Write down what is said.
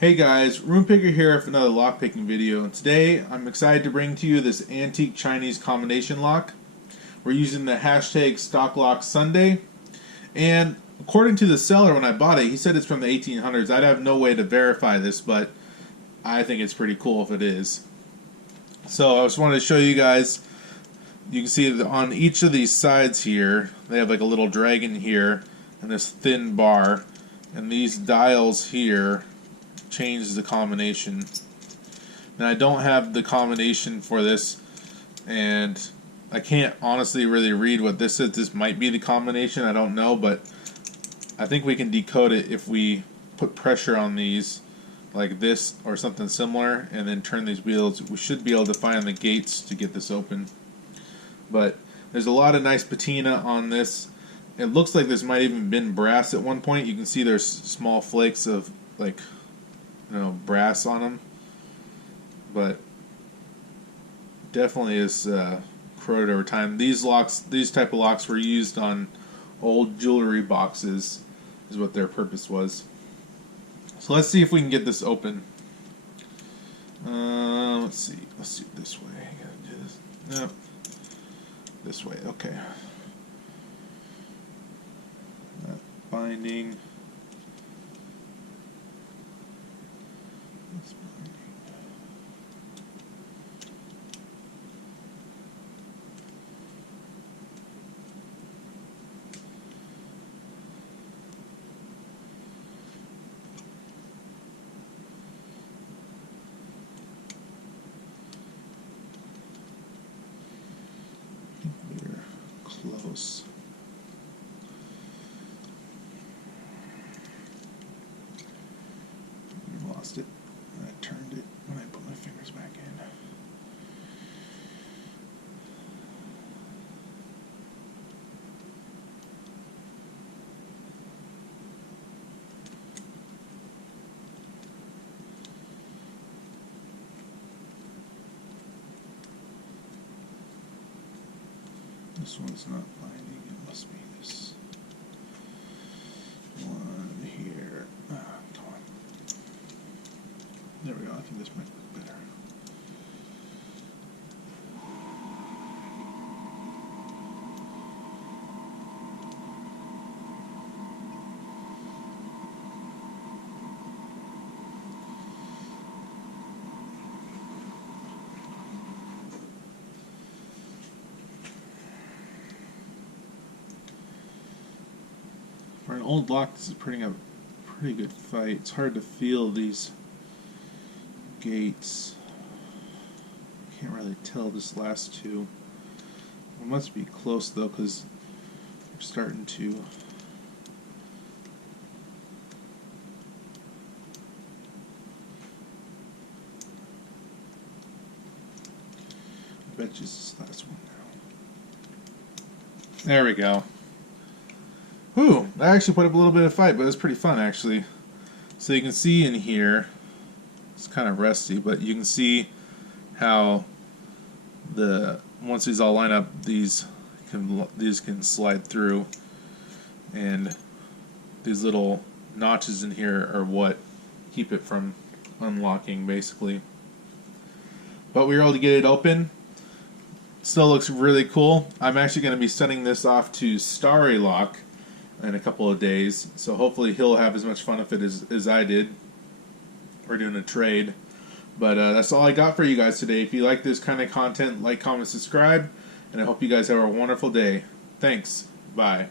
Hey guys, RoonPicker here with another lockpicking video, and today I'm excited to bring to you this antique Chinese combination lock. We're using the hashtag StockLockSunday, and according to the seller when I bought it, he said it's from the 1800s. I'd have no way to verify this, but I think it's pretty cool if it is. So I just wanted to show you guys, you can see that on each of these sides here, they have like a little dragon here, and this thin bar, and these dials here change the combination. And I don't have the combination for this, and I can't honestly really read what this is. This might be the combination, I don't know, but I think we can decode it if we put pressure on these like this or something similar and then turn these wheels. We should be able to find the gates to get this open. But there's a lot of nice patina on this. It looks like this might even been brass at one point. You can see there's small flakes of like brass on them, but definitely is corroded over time. These type of locks were used on old jewelry boxes, is what their purpose was. So let's see if we can get this open. Let's see this way. I gotta do this. No, this way. Okay. That binding. Close. I lost it. I turned it when I put my fingers back in. This one's not binding, it must be this one here. Come on. There we go, I think this might look better. For an old lock, this is putting up a pretty good fight. It's hard to feel these gates. Can't really tell this last two. It must be close though, because we're starting to. I bet you it's this last one now. There we go. Whew, that actually put up a little bit of fight, but it's pretty fun actually. So you can see in here, it's kind of rusty, but you can see how once these all line up, these can slide through, and these little notches in here are what keep it from unlocking basically. But we were able to get it open. Still looks really cool. I'm actually going to be sending this off to Starry Lock in a couple of days, so hopefully he'll have as much fun with it as I did. We're doing a trade. But that's all I got for you guys today. If you like this kind of content, like, comment, subscribe, and I hope you guys have a wonderful day. Thanks. Bye.